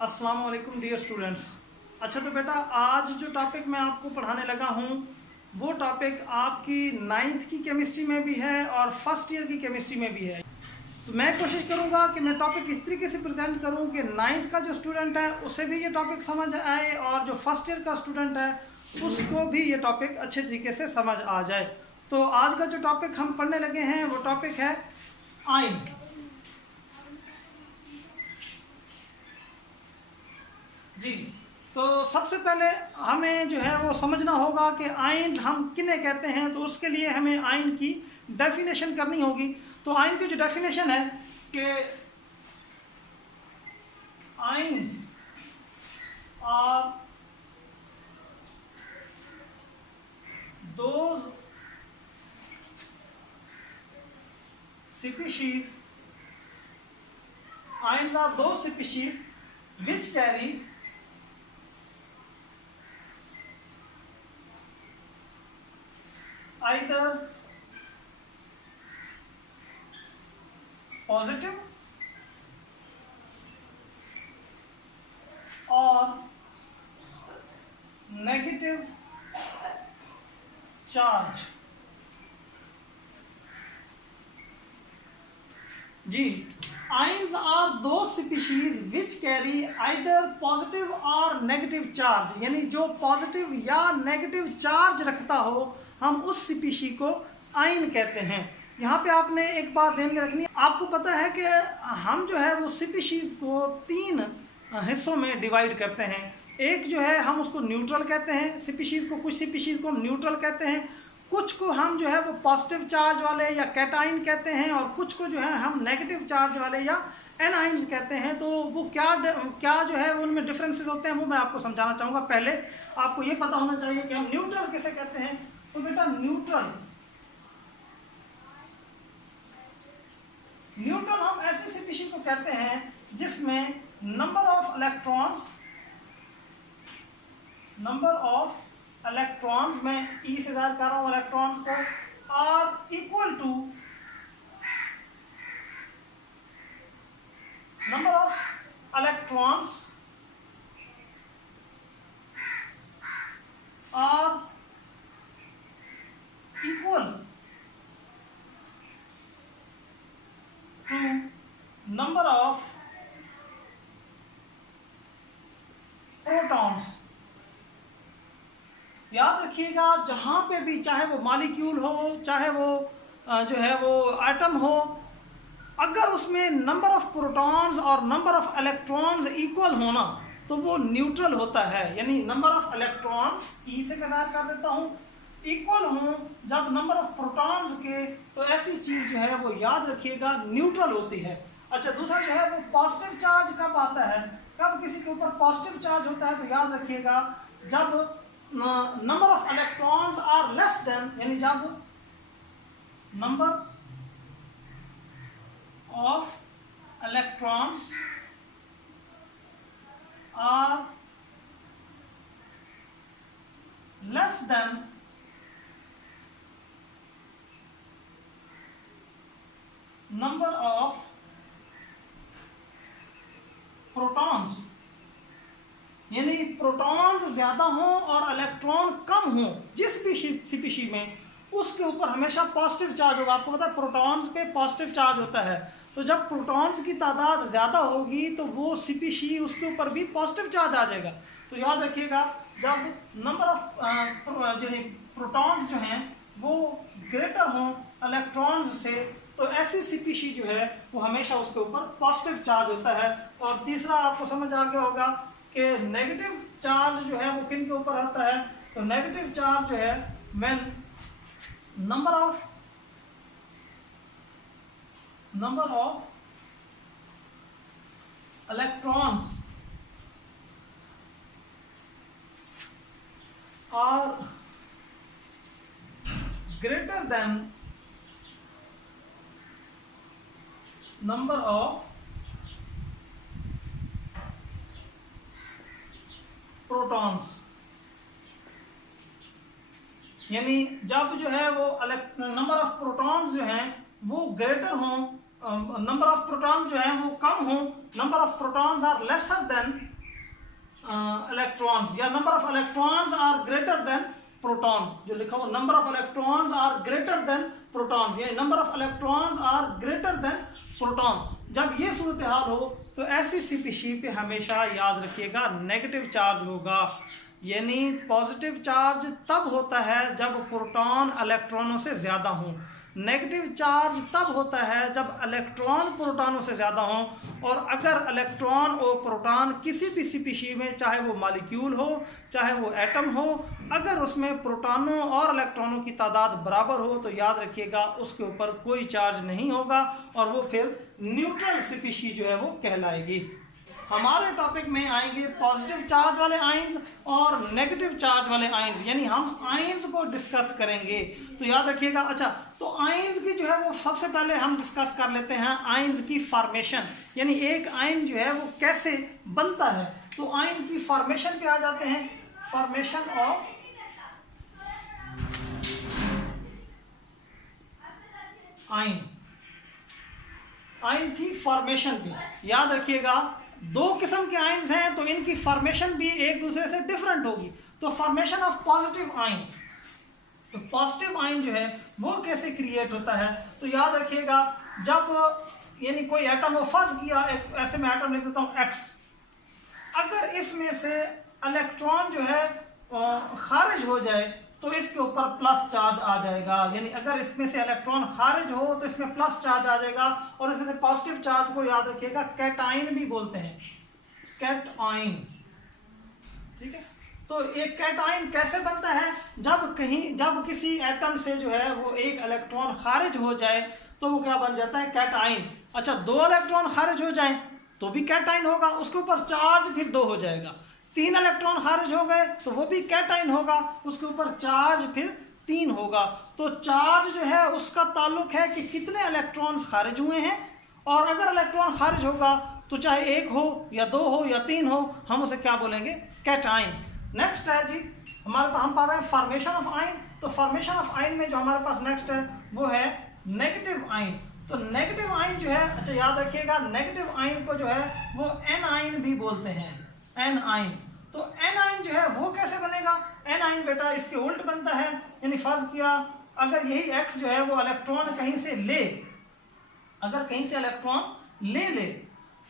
अस्सलाम वालेकुम dear students. अच्छा तो बेटा आज जो टॉपिक मैं आपको पढ़ाने लगा हूँ वो टॉपिक आपकी 9th की केमिस्ट्री में भी है और फर्स्ट ईयर की केमिस्ट्री में भी है। तो मैं कोशिश करूँगा कि मैं टॉपिक इस तरीके से प्रेजेंट करूँ कि 9th का जो स्टूडेंट है उसे भी ये टॉपिक समझ आए और जो फर्स्ट ईयर का स्टूडेंट है उसको भी ये टॉपिक अच्छे तरीके से समझ आ जाए। तो आज का जो टॉपिक हम पढ़ने लगे हैं वो टॉपिक है आयन। जी, तो सबसे पहले हमें जो है वो समझना होगा कि आयन हम किन्हें कहते हैं। तो उसके लिए हमें आयन की डेफिनेशन करनी होगी। तो आयन की जो डेफिनेशन है कि ions are those species, ions are those species which carry either positive or negative charge। जी, ions are those species which carry either positive or negative charge, यानी जो पॉजिटिव या नेगेटिव चार्ज रखता हो हम उस स्पीशी को आयन कहते हैं। यहाँ पे आपने एक बात ध्यान में रखनी है, आपको पता है कि हम जो है वो स्पीशीज को 3 हिस्सों में डिवाइड करते हैं। एक जो है हम उसको न्यूट्रल कहते हैं स्पीशीज को, कुछ स्पीशीज को हम न्यूट्रल कहते हैं, कुछ को हम जो है वो पॉजिटिव चार्ज वाले या कैटाइन कहते हैं और कुछ को जो है हम नेगेटिव चार्ज वाले या एनाइंस कहते हैं। तो वो क्या जो है उनमें डिफरेंसेस होते हैं वो मैं आपको समझाना चाहूँगा। पहले आपको ये पता होना चाहिए कि हम न्यूट्रल किसे कहते हैं। तो बेटा न्यूट्रल हम ऐसी स्पीशीज को कहते हैं जिसमें नंबर ऑफ इलेक्ट्रॉन्स में ई से ज़ाहिर कर रहा हूँ इलेक्ट्रॉन्स को, are equal to number of electrons are equal to number of protons. याद रखिएगा जहाँ पे भी, चाहे वो मॉलिक्यूल हो चाहे वो जो है वो एटम हो, अगर उसमें नंबर ऑफ प्रोटॉन्स और नंबर ऑफ इलेक्ट्रॉन्स इक्वल होना तो वो न्यूट्रल होता है। यानी नंबर ऑफ इलेक्ट्रॉन्स ई से कदार कर देता हूँ इक्वल हो जब नंबर ऑफ प्रोटॉन्स के, तो ऐसी चीज जो है वो याद रखिएगा न्यूट्रल होती है। अच्छा, दूसरा जो है वो पॉजिटिव चार्ज कब आता है, कब किसी के ऊपर पॉजिटिव चार्ज होता है, तो याद रखिएगा जब number of electrons are less than, यानी जब number of electrons are less than number of protons, यानी प्रोटॉन्स ज्यादा हों और इलेक्ट्रॉन कम हों जिस भी स्पीशी में, उसके ऊपर हमेशा पॉजिटिव चार्ज होगा। आपको पता है प्रोटॉन्स पे पॉजिटिव चार्ज होता है, तो जब प्रोटॉन्स की तादाद ज़्यादा होगी तो वो स्पीशी उसके ऊपर भी पॉजिटिव चार्ज आ जाएगा। तो याद रखिएगा जब नंबर ऑफ प्रोटॉन्स जो हैं वो ग्रेटर हों इलेक्ट्रॉन्स से, तो ऐसी स्पीशी जो है वो हमेशा उसके ऊपर पॉजिटिव चार्ज होता है। और तीसरा आपको समझ आ गया होगा कि नेगेटिव चार्ज जो है वो किन के ऊपर आता है। तो नेगेटिव चार्ज जो है when number of electrons are greater than number of protons, यानी जब जो है वो नंबर ऑफ प्रोटॉन्स जो हैं वो ग्रेटर हों नंबर ऑफ प्रोटॉन जो है वो कम हो, number of protons are lesser than electrons, या number of electrons are greater than proton, जो लिखा हुआ number of electrons are greater than protons, यानी number of electrons are greater than proton. जब ये सूरत हाल हो तो ऐसी स्पीशी पे हमेशा याद रखिएगा नेगेटिव चार्ज होगा, यानी पॉजिटिव चार्ज तब होता है जब प्रोटॉन इलेक्ट्रॉनों से ज़्यादा हों, नेगेटिव चार्ज तब होता है जब इलेक्ट्रॉन प्रोटॉनों से ज़्यादा हों, और अगर इलेक्ट्रॉन और प्रोटॉन किसी भी स्पीशी में, चाहे वो मॉलिक्यूल हो चाहे वो एटम हो, अगर उसमें प्रोटॉनों और इलेक्ट्रॉनों की तादाद बराबर हो तो याद रखिएगा उसके ऊपर कोई चार्ज नहीं होगा और वो फिर न्यूट्रल स्पीशी जो है वो कहलाएगी। हमारे टॉपिक में आएंगे पॉजिटिव चार्ज वाले आयंस और नेगेटिव चार्ज वाले आयंस, यानी हम आयंस को डिस्कस करेंगे, तो याद रखिएगा। अच्छा, तो आयंस की जो है वो सबसे पहले हम डिस्कस कर लेते हैं आयंस की फॉर्मेशन, यानी एक आयन जो है वो कैसे बनता है। तो आयन की फॉर्मेशन पे आ जाते हैं, फॉर्मेशन ऑफ आयन, आयन की फॉर्मेशन पे याद रखिएगा दो किस्म के आयन्स हैं तो इनकी फॉर्मेशन भी एक दूसरे से डिफरेंट होगी। तो फॉर्मेशन ऑफ पॉजिटिव आयन, तो पॉजिटिव आयन जो है वो कैसे क्रिएट होता है, तो याद रखिएगा जब यानी कोई एटम हो, फर्ज किया एक ऐसे में एटम लिख देता हूं X, अगर इसमें से इलेक्ट्रॉन जो है खारिज हो जाए तो इसके ऊपर प्लस चार्ज आ जाएगा, यानी अगर इसमें से इलेक्ट्रॉन खारिज हो तो इसमें प्लस चार्ज आ जाएगा, और इसमें से पॉजिटिव चार्ज को याद रखिएगा कैटाइन भी बोलते हैं, कैटाइन, ठीक है। तो एक कैटाइन कैसे बनता है, जब किसी एटम से जो है वो एक इलेक्ट्रॉन खारिज हो जाए तो वो क्या बन जाता है, कैटाइन। अच्छा, दो इलेक्ट्रॉन खारिज हो जाए तो भी कैटाइन होगा, उसके ऊपर चार्ज फिर 2 हो जाएगा। 3 इलेक्ट्रॉन खारिज हो गए तो वो भी कैटाइन होगा, उसके ऊपर चार्ज फिर 3 होगा। तो चार्ज जो है उसका ताल्लुक है कि कितने इलेक्ट्रॉन्स खारिज हुए हैं, और अगर इलेक्ट्रॉन खारिज होगा तो चाहे 1 हो या 2 हो या 3 हो, हम उसे क्या बोलेंगे, कैटाइन। नेक्स्ट है जी हमारे पास, हम पा रहे हैं फॉर्मेशन ऑफ आयन। तो फॉर्मेशन ऑफ आयन में जो हमारे पास नेक्स्ट है वो है नेगेटिव आयन। तो नेगेटिव आयन जो है, अच्छा याद रखिएगा नेगेटिव आयन को जो है वो एन आयन भी बोलते हैं, एन आयन। तो एन आयन जो है वो कैसे बनेगा, एन आयन बेटा इसके उल्ट बनता है, यानी फर्ज किया अगर यही X जो है वो इलेक्ट्रॉन कहीं से ले, अगर कहीं से इलेक्ट्रॉन ले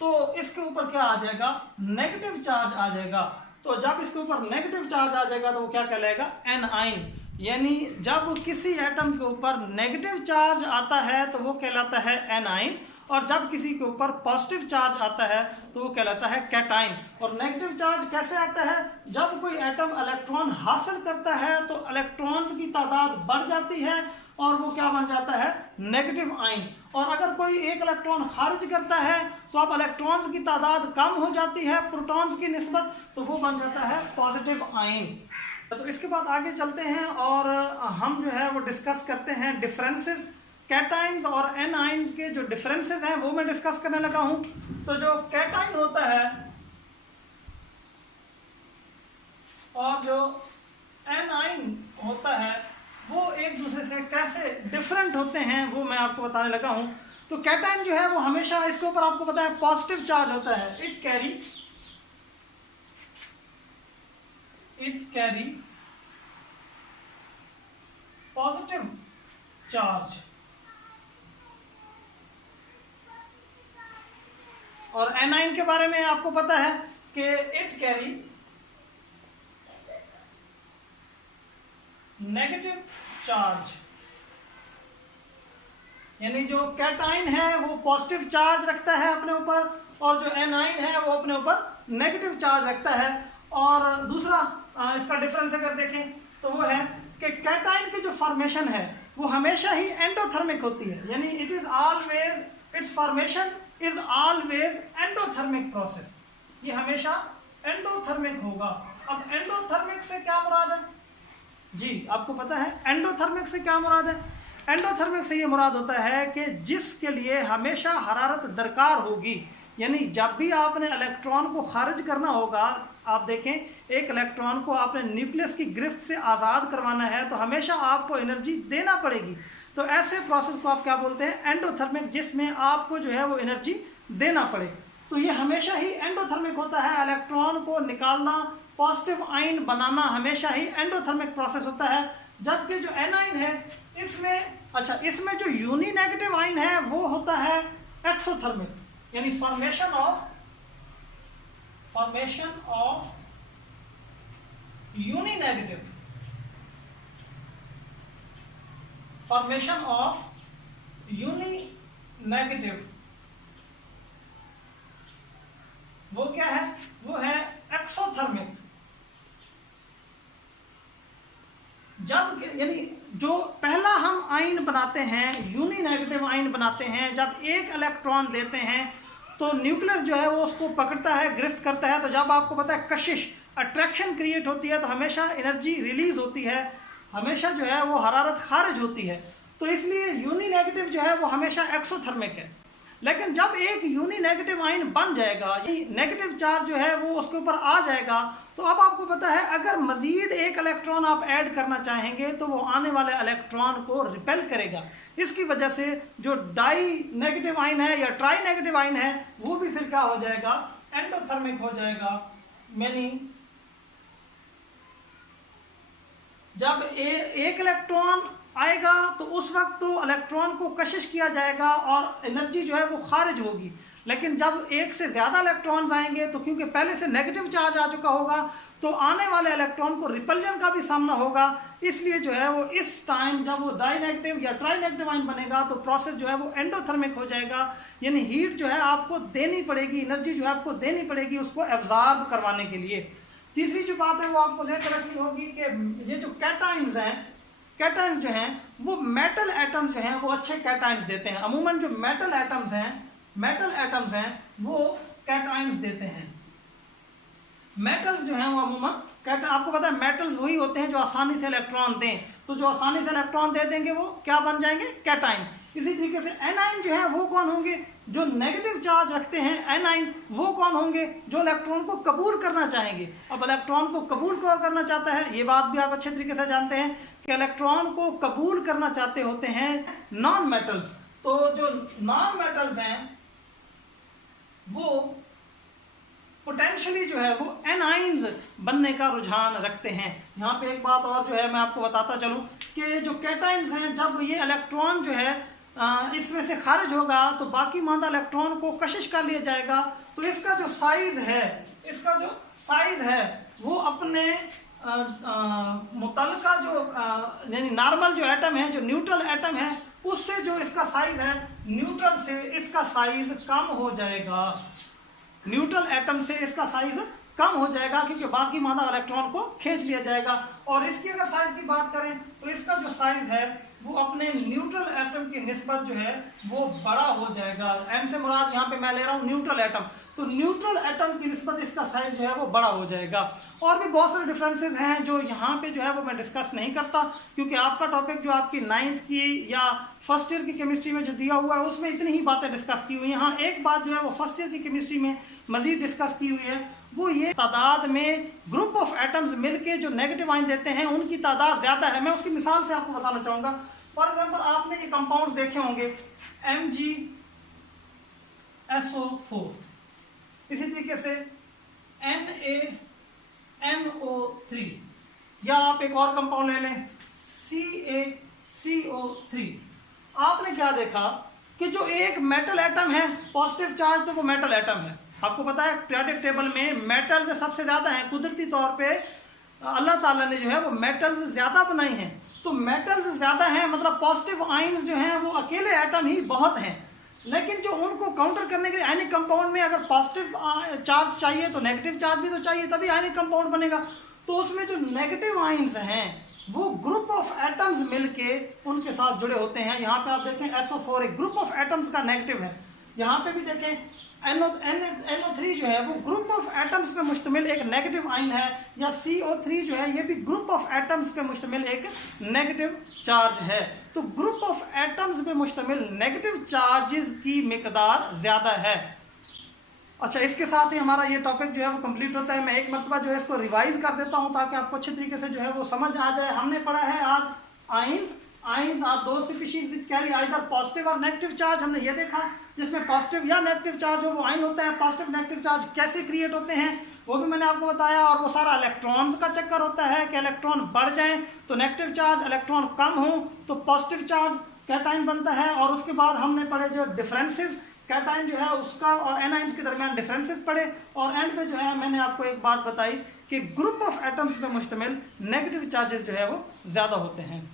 तो इसके ऊपर क्या आ जाएगा, नेगेटिव चार्ज आ जाएगा। तो जब इसके ऊपर नेगेटिव चार्ज आ जाएगा तो वो क्या कहलाएगा, एन आयन, यानी जब किसी एटम के ऊपर नेगेटिव चार्ज आता है तो वो कहलाता है एन आयन, और जब किसी के ऊपर पॉजिटिव चार्ज आता है तो वो कहलाता है कैटाइन। और नेगेटिव चार्ज कैसे आता है, जब कोई एटम इलेक्ट्रॉन हासिल करता है तो इलेक्ट्रॉन्स की तादाद बढ़ जाती है और वो क्या बन जाता है, नेगेटिव आयन। और अगर कोई एक इलेक्ट्रॉन खारिज करता है तो अब इलेक्ट्रॉन्स की तादाद कम हो जाती है प्रोटॉन्स की निस्बत, तो वो बन जाता है पॉजिटिव आयन। तो इसके बाद आगे चलते हैं और हम जो है वो डिस्कस करते हैं डिफरेंसेस, कैटाइन्स और एनाइन्स के जो डिफरेंसेस हैं वो मैं डिस्कस करने लगा हूं। तो जो कैटाइन होता है और जो एनाइन होता है वो एक दूसरे से कैसे डिफरेंट होते हैं वो मैं आपको बताने लगा हूं। तो कैटाइन जो है वो हमेशा, इसके ऊपर आपको पता है पॉजिटिव चार्ज होता है, इट कैरी पॉजिटिव चार्ज, और एनाइन के बारे में आपको पता है कि इट कैरी नेगेटिव चार्ज, यानी जो कैटाइन है वो पॉजिटिव चार्ज रखता है अपने ऊपर और जो एनाइन है वो अपने ऊपर नेगेटिव चार्ज रखता है। और दूसरा इसका डिफरेंस अगर देखें तो वो है कि कैटाइन की जो फॉर्मेशन है वो हमेशा ही एंडोथर्मिक होती है, यानी it is always, it's formation is always endothermic process, ये हमेशा एंडोथर्मिक होगा। अब एंडोथर्मिक से क्या मुराद है जी, आपको पता है एंडोथर्मिक से क्या मुराद है? एंडोथर्मिक से ये मुराद होता है कि जिसके लिए हमेशा हरारत दरकार होगी, यानी जब भी आपने इलेक्ट्रॉन को खारिज करना होगा, आप देखें एक इलेक्ट्रॉन को आपने न्यूक्लियस की गिरफ्त से आज़ाद करवाना है तो हमेशा आपको एनर्जी देना पड़ेगी। तो ऐसे प्रोसेस को आप क्या बोलते हैं, एंडोथर्मिक, जिसमें आपको जो है वो एनर्जी देना पड़े। तो ये हमेशा ही एंडोथर्मिक होता है, इलेक्ट्रॉन को निकालना, पॉजिटिव आयन बनाना हमेशा ही एंडोथर्मिक प्रोसेस होता है। जबकि जो एनाइन है इसमें जो यूनी नेगेटिव आयन है वो होता है एक्सोथर्मिक, यानी फॉर्मेशन ऑफ यूनी नेगेटिव, वो क्या है, वो है एक्सोथर्मिक। जब यानी जो पहला हम आयन बनाते हैं, यूनी नेगेटिव आयन बनाते हैं, जब एक इलेक्ट्रॉन लेते हैं तो न्यूक्लियस जो है वो उसको पकड़ता है, ग्रिफ्ट करता है। तो जब आपको पता है कशिश, अट्रैक्शन क्रिएट होती है, तो हमेशा एनर्जी रिलीज होती है, हमेशा जो है वो हरारत खारिज होती है। तो इसलिए यूनी नेगेटिव जो है वो हमेशा एक्सोथर्मिक है। लेकिन जब एक यूनी नेगेटिव आयन बन जाएगा, ये नेगेटिव चार्ज जो है वो उसके ऊपर आ जाएगा, तो अब आपको पता है अगर मजीद एक इलेक्ट्रॉन आप ऐड करना चाहेंगे तो वो आने वाले इलेक्ट्रॉन को रिपेल करेगा। इसकी वजह से जो डाई नेगेटिव आयन है या ट्राई नेगेटिव आयन है वो भी फिर क्या हो जाएगा, एंडोथर्मिक हो जाएगा। यानी जब एक इलेक्ट्रॉन आएगा तो उस वक्त तो इलेक्ट्रॉन को कशिश किया जाएगा और एनर्जी जो है वो खारिज होगी। लेकिन जब एक से ज़्यादा इलेक्ट्रॉन्स आएंगे तो क्योंकि पहले से नेगेटिव चार्ज आ चुका होगा तो आने वाले इलेक्ट्रॉन को रिपल्जन का भी सामना होगा। इसलिए जो है वो इस टाइम जब वो डाई नेगेटिव या ट्राई नेगेटिव आयन बनेगा तो प्रोसेस जो है वो एंडोथर्मिक हो जाएगा, यानी हीट जो है आपको देनी पड़ेगी, एनर्जी जो है आपको देनी पड़ेगी उसको एब्जॉर्ब करवाने के लिए। तीसरी जो बात है वो आपको ज़हन रखनी होगी कि ये जो कैटाइंस हैं, कैटाइंस जो हैं वो मेटल एटम्स जो हैं वो अच्छे कैटाइंस देते हैं। अमूमन जो मेटल एटम्स हैं वो कैटाइंस देते हैं। मेटल्स जो हैं वो अमूमन आपको पता है मेटल्स वही होते हैं जो आसानी से इलेक्ट्रॉन दें, तो जो आसानी से इलेक्ट्रॉन दे देंगे वो क्या बन जाएंगे, कैटाइन। इसी तरीके से एनाइन जो है वो कौन होंगे, जो नेगेटिव चार्ज रखते हैं। एनाइन वो कौन होंगे, जो इलेक्ट्रॉन को कबूल करना चाहेंगे। अब इलेक्ट्रॉन को कबूल कौन करना चाहता है, ये बात भी आप अच्छे तरीके से जानते हैं कि इलेक्ट्रॉन को कबूल करना चाहते होते हैं नॉन मेटल्स। तो जो नॉन मेटल्स हैं वो पोटेंशियली जो है वो एनाइंस बनने का रुझान रखते हैं। यहाँ पे एक बात और जो है मैं आपको बताता चलूँ कि जो कैटाइंस हैं, जब ये इलेक्ट्रॉन जो है इसमें से खारिज होगा तो बाकी मादा इलेक्ट्रॉन को कशिश कर लिया जाएगा। तो इसका जो साइज है वो अपने मुतलका जो यानी नॉर्मल जो एटम है, जो न्यूट्रल एटम है, उससे जो इसका साइज है, न्यूट्रल से इसका साइज कम हो जाएगा। न्यूट्रल एटम से इसका साइज कम हो जाएगा क्योंकि बाकी मादा इलेक्ट्रॉन को खींच लिया जाएगा। और इसकी अगर साइज की बात करें तो इसका जो साइज है वो अपने न्यूट्रल एटम की निस्बत जो है वो बड़ा हो जाएगा। एन से मुराद यहाँ पे मैं ले रहा हूँ न्यूट्रल एटम, तो न्यूट्रल एटम की निस्बत इसका साइज जो है वो बड़ा हो जाएगा। और भी बहुत सारे डिफरेंसेस हैं जो यहाँ पे जो है वो मैं डिस्कस नहीं करता क्योंकि आपका टॉपिक जो आपकी 9th की या फर्स्ट ईयर की केमिस्ट्री में जो दिया हुआ है उसमें इतनी ही बातें डिस्कस की हुई हैं। हाँ, एक बात जो है वो फर्स्ट ईयर की केमिस्ट्री में मजीद डिस्कस की हुई है, वो ये तादाद में ग्रुप ऑफ एटम्स मिलके जो नेगेटिव आयन देते हैं उनकी तादाद ज़्यादा है। मैं उसकी मिसाल से आपको बताना चाहूँगा। फॉर एग्जाम्पल आपने ये कंपाउंड्स देखे होंगे MgSO4, इसी तरीके से NaNO3, या आप एक और कंपाउंड ले लें CaCO3। आपने क्या देखा कि जो एक मेटल एटम है पॉजिटिव चार्ज, तो वो मेटल एटम है। आपको पता है पीरियोडिक टेबल में मेटल्स सबसे ज़्यादा हैं, कुदरती तौर पे अल्लाह ताला ने जो है वो मेटल्स ज़्यादा बनाई हैं। तो मेटल्स ज़्यादा हैं मतलब पॉजिटिव आयन्स जो हैं वो अकेले एटम ही बहुत हैं। लेकिन जो उनको काउंटर करने के लिए आयनिक कंपाउंड में अगर पॉजिटिव चार्ज चाहिए तो नेगेटिव चार्ज भी तो चाहिए, तभी आयनिक कंपाउंड बनेगा। तो उसमें जो नेगेटिव आयन्स हैं वो ग्रुप ऑफ एटम्स मिलके उनके साथ जुड़े होते हैं। यहाँ पे आप देखें SO4 एक ग्रुप ऑफ एटम्स का नेगेटिव है। यहाँ पे भी देखें NO3 जो है वो ग्रुप ऑफ एटम्स पे मुश्तमिल एक नेगेटिव आयन है, या CO3 जो है ये भी ग्रुप ऑफ एटम्स पे मुश्तमिल एक नेगेटिव चार्ज है। तो ग्रुप ऑफ एटम्स पे मुश्तमिल नेगेटिव चार्जेस की मिकदार ज़्यादा है। अच्छा, इसके साथ ही हमारा ये टॉपिक जो है वो कंप्लीट होता है। मैं एक मरतबा जो है इसको रिवाइज कर देता हूँ ताकि आपको अच्छे तरीके से जो है वो समझ आ जाए। हमने पढ़ा है आज आयन्स, आइंस आर दो species which carry either positive और नेगेटिव चार्ज। हमने ये देखा जिसमें पॉजिटिव या नेगेटिव चार्ज हो वो आइन होता है। पॉजिटिव नेगेटिव चार्ज कैसे क्रिएट होते हैं वो भी मैंने आपको बताया, और वो सारा इलेक्ट्रॉन्स का चक्कर होता है कि इलेक्ट्रॉन बढ़ जाएं तो नेगेटिव चार्ज, इलेक्ट्रॉन कम हो तो पॉजिटिव चार्ज कैटाइन बनता है। और उसके बाद हमने पढ़े जो डिफरेंसेस कैटाइन जो है उसका और एनाइंस के दरमियान डिफरेंसेस पढ़े, और एंड पे जो है मैंने आपको एक बात बताई कि ग्रुप ऑफ एटम्स पे मुश्तमिल नेगेटिव चार्जेस जो है वो ज़्यादा होते हैं।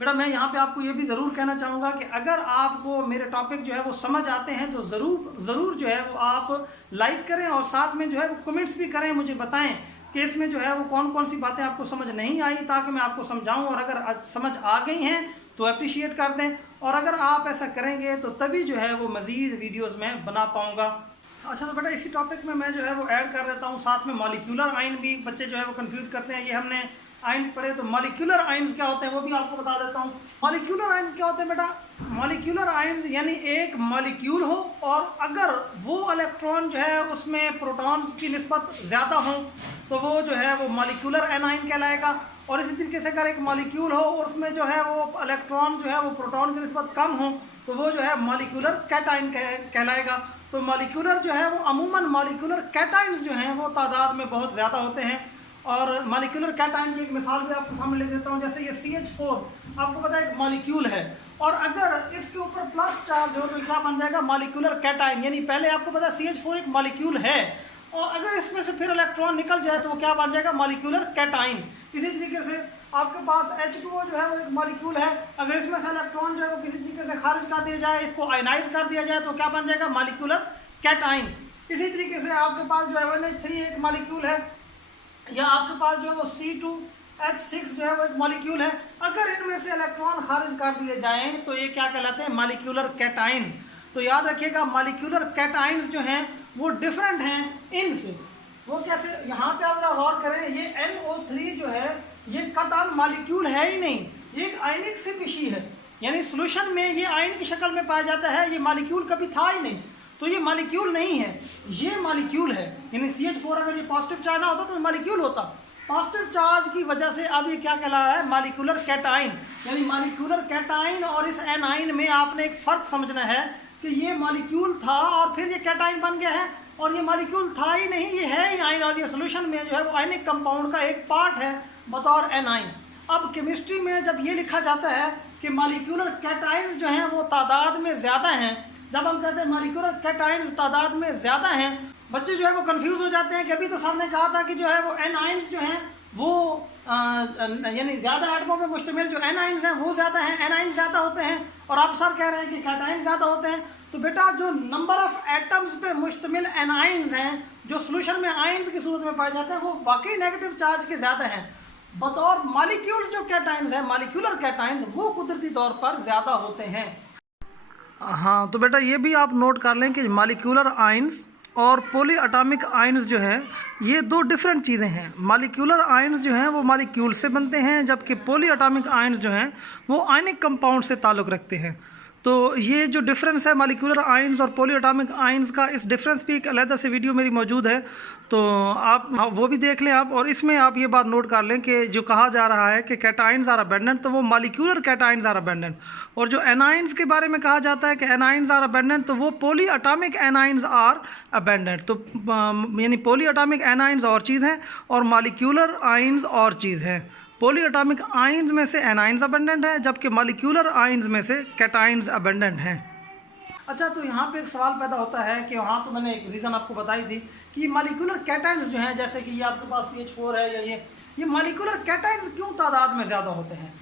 बेटा मैं यहाँ पे आपको ये भी ज़रूर कहना चाहूँगा कि अगर आपको मेरे टॉपिक जो है वो समझ आते हैं तो ज़रूर जो है वो आप लाइक करें और साथ में जो है वो कमेंट्स भी करें, मुझे बताएं कि इसमें जो है वो कौन कौन सी बातें आपको समझ नहीं आई, ताकि मैं आपको समझाऊँ, और अगर समझ आ गई हैं तो अप्रिशिएट कर दें, और अगर आप ऐसा करेंगे तो तभी जो है वो मज़ीद वीडियोज़ में बना पाऊँगा। अच्छा तो बेटा इसी टॉपिक में मैं जो है वो ऐड कर देता हूँ साथ में मॉलिक्यूलर आइन भी। बच्चे जो है वो कंफ्यूज करते हैं, ये हमने आइंस पढ़े तो मॉलिक्यूलर आइंस क्या होते हैं वो भी आपको बता देता हूँ। मॉलिक्यूलर आइंस क्या होते हैं बेटा? मॉलिक्यूलर आइंस यानी एक मॉलिक्यूल हो और अगर वो इलेक्ट्रॉन जो है उसमें प्रोटॉन्स की निस्बत ज़्यादा हो तो वो जो है वो मॉलिक्यूलर एनाइन कहलाएगा, और इसी तरीके से अगर एक मॉलिक्यूल हो और उसमें जो है वो इलेक्ट्रॉन जो है वो प्रोटॉन की निस्बत कम हो तो वो जो है मॉलिक्यूलर कैटाइन कहलाएगा। तो मॉलिक्यूलर जो है वो अमूमन मॉलिक्यूलर कैटाइंस जो हैं वो तादाद में बहुत ज़्यादा होते हैं। और मॉलिक्यूलर कैटाइन की एक मिसाल भी आपको सामने ले देता हूँ। जैसे ये CH4 आपको पता है एक मॉलिक्यूल है, और अगर इसके ऊपर प्लस चार्ज हो तो क्या बन जाएगा? Molecular cation. यानी पहले आपको पता है CH4 एक मॉलिक्यूल है, और अगर इसमें से फिर इलेक्ट्रॉन निकल जाए तो वो क्या बन जाएगा? Molecular cation. इसी तरीके से आपके पास H2O जो है वो एक मॉलिक्यूल है, अगर इसमें से इलेक्ट्रॉन जो है वो किसी तरीके से खारिज कर दिया जाए, इसको आयनाइज कर दिया जाए तो क्या बन जाएगा? Molecular cation. इसी तरीके से आपके पास जो है NH3 एक मॉलिक्यूल है, या आपके पास जो है वो C2H6 जो है वो एक मॉलिक्यूल है, अगर इनमें से इलेक्ट्रॉन खारिज कर दिए जाएं तो ये क्या कहलाते हैं? Molecular cations. तो याद रखिएगा मॉलिक्यूलर कैटाइंस जो हैं वो डिफरेंट हैं इनसे। वो कैसे? यहाँ पे आप गौर करें, ये NO3 जो है ये कतई मॉलिक्यूल है ही नहीं, ये एक आयनिक स्पीशीज है, यानी सोल्यूशन में ये आयन की शक्ल में पाया जाता है, ये मॉलिक्यूल कभी था ही नहीं, तो ये मॉलिक्यूल नहीं है, ये मॉलिक्यूल है। यानी CH4 अगर ये पॉजिटिव चार्ज ना होता तो ये मॉलिक्यूल होता, पॉजिटिव चार्ज की वजह से अब ये क्या कहला है? Molecular cation. यानी मॉलिक्यूलर कैटाइन और इस एनाइन में आपने एक फ़र्क समझना है कि ये मॉलिक्यूल था और फिर ये कैटाइन बन गया है, और ये मॉलिक्यूल था ही नहीं, ये है ही आयन, और ये सोल्यूशन में जो है वो आयनिक कंपाउंड का एक पार्ट है बतौर एनाइन। अब केमिस्ट्री में जब ये लिखा जाता है कि मॉलिक्यूलर कैटाइंस जो हैं वो तादाद में ज़्यादा हैं, जब हम कहते हैं मॉलिक्यूलर कैटाइंस तादाद में ज़्यादा हैं, बच्चे जो है वो कंफ्यूज हो जाते हैं कि अभी तो सर ने कहा था कि जो है वो एनाइंस जो हैं वो यानी ज़्यादा एटमों पे मुश्तमिल जो एनाइंस हैं वो ज़्यादा हैं, एनाइंस ज़्यादा होते हैं, और आप सर कह रहे हैं कि कैटाइंस ज़्यादा होते हैं। तो बेटा जो नंबर ऑफ एटम्स पे मुश्तमिल एनाइंस हैं जो सोल्यूशन में आइंस की सूरत में पाए जाते हैं वो वाकई नेगेटिव चार्ज के ज़्यादा हैं, बतौर मॉलिक्यूल जो कैटाइंस हैं मॉलिक्यूलर कैटाइंस वो कुदरती तौर पर ज़्यादा होते हैं। हाँ तो बेटा ये भी आप नोट कर लें कि मॉलिक्यूलर आइंस और पॉली एटॉमिक आइंस जो है ये दो डिफरेंट चीज़ें हैं। मॉलिक्यूलर आइंस जो हैं वो मॉलिक्यूल से बनते हैं, जबकि पॉली एटॉमिक आइंस जो हैं वो आयनिक कंपाउंड से ताल्लुक़ रखते हैं। तो ये जो डिफरेंस है मॉलिक्यूलर आइंस और पॉली एटॉमिक आइंस का, इस डिफरेंस पे एक अलग से वीडियो मेरी मौजूद है, तो आप वो भी देख लें आप। और इसमें आप ये बात नोट कर लें कि जो कहा जा रहा है कि कैटाइंस आर अबेंडेंट, तो वो मॉलिक्यूलर कैटाइंस आर अबेंडेंट, और जो एनाइंस के बारे में कहा जाता है कि एनाइंस आर अबेंडेंट, तो वो polyatomic anions are abundant. तो यानी पॉली एटॉमिक एनाइंस और चीज़ है और मॉलिक्यूलर आइंस और चीज़ है। पॉली एटॉमिक आइंस में से एनाइंस अबेंडेंट है, जबकि मॉलिक्यूलर आइंस में से कैटाइंस अबेंडेंट हैं। अच्छा तो यहाँ पे एक सवाल पैदा होता है कि वहाँ तो मैंने एक रीज़न आपको बताई थी कि मॉलिक्यूलर कैटाइंस जो हैं, जैसे कि ये आपके पास CH4 है या ये मॉलिक्यूलर कैटाइंस क्यों तादाद में ज़्यादा होते हैं?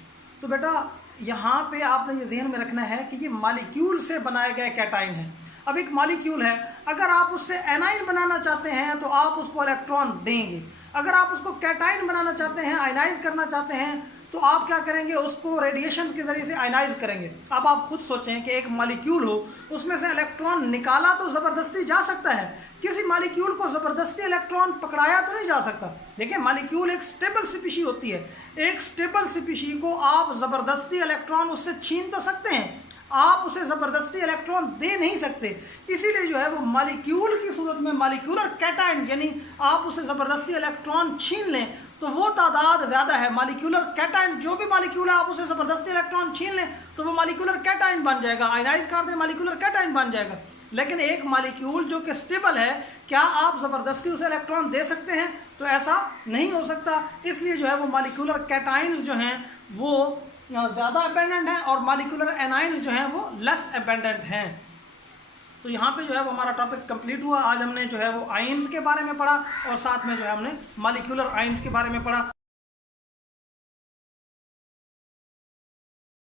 तो बेटा यहाँ पे आपने ये ध्यान में रखना है कि ये मॉलिक्यूल से बनाए गए कैटाइन है। अब एक मॉलिक्यूल है, अगर आप उससे एनाइन बनाना चाहते हैं तो आप उसको इलेक्ट्रॉन देंगे, अगर आप उसको कैटाइन बनाना चाहते हैं, आयनाइज करना चाहते हैं, तो आप क्या करेंगे? उसको रेडिएशन के ज़रिए से आयनाइज करेंगे। अब आप खुद सोचें कि एक मॉलिक्यूल हो, उसमें से इलेक्ट्रॉन निकाला तो ज़बरदस्ती जा सकता है, किसी मॉलिक्यूल को ज़बरदस्ती इलेक्ट्रॉन पकड़ाया तो नहीं जा सकता। देखिए मॉलिक्यूल एक स्टेबल स्पीशी होती है, एक स्टेबल स्पीशी को आप ज़बरदस्ती इलेक्ट्रॉन उससे छीन तो सकते हैं, आप उसे ज़बरदस्ती इलेक्ट्रॉन दे नहीं सकते। इसीलिए जो है वो मॉलिक्यूल की सूरत में मॉलिक्यूलर कैटाइंस, यानी आप उसे ज़बरदस्ती इलेक्ट्रॉन छीन लें तो वो तादाद ज़्यादा है। मॉलिक्यूलर कैटाइन, जो भी मॉलिक्यूल है आप उसे ज़बरदस्ती इलेक्ट्रॉन छीन लें तो वो मॉलिक्यूलर कैटाइन बन जाएगा, आयनाइज कर दें मॉलिक्यूलर कैटाइन बन जाएगा। लेकिन एक मॉलिक्यूल जो कि स्टेबल है, क्या आप ज़बरदस्ती उसे इलेक्ट्रॉन दे सकते हैं? तो ऐसा नहीं हो सकता। इसलिए जो है वो मॉलिक्यूलर कैटाइन्स जो हैं वो ज़्यादा अबेंडेंट हैं और मॉलिक्यूलर एनाइंस जो हैं वो लेस अबेंडेंट हैं। तो यहाँ पे जो है वो हमारा टॉपिक कंप्लीट हुआ। आज हमने जो है वो आयंस के बारे में पढ़ा और साथ में जो है हमने मॉलिक्यूलर आयंस के बारे में पढ़ा।